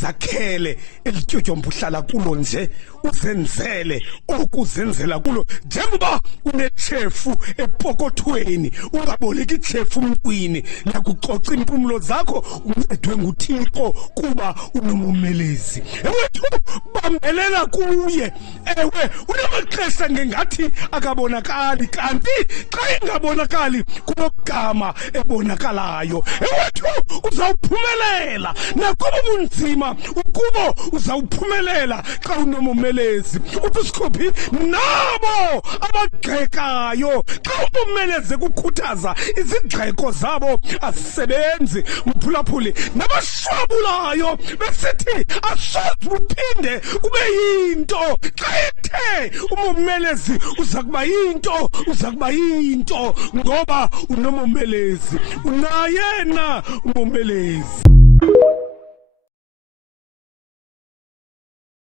uzakhele elityotyomba uhlala kulo nje uzenzele okuzenzela kulo njengoba unechefu epokothweni ungaboleki ichefu umntwini nakucoca impumulo zakho uncedwe nguThixo kuba unomumelezi ewethu bambelela kuye ewe unamaxesha ngengathi akabonakali kanti xa ingabonakali kunogama ebonakalayo ewethu uzawuphumelela nakuba bunzima ukubo uzawuphumelela xa unomumelezi ubusikophi nabo abagxekayo xa unomumelezi kukhuthaza izigxeko zabo azisebenzi mphulaphuli nabashwabulayo besithi asoze uphinde ube yinto xa ethe unomumelezi uza kuba yinto ngoba unomumelezi unayena unomumelezi.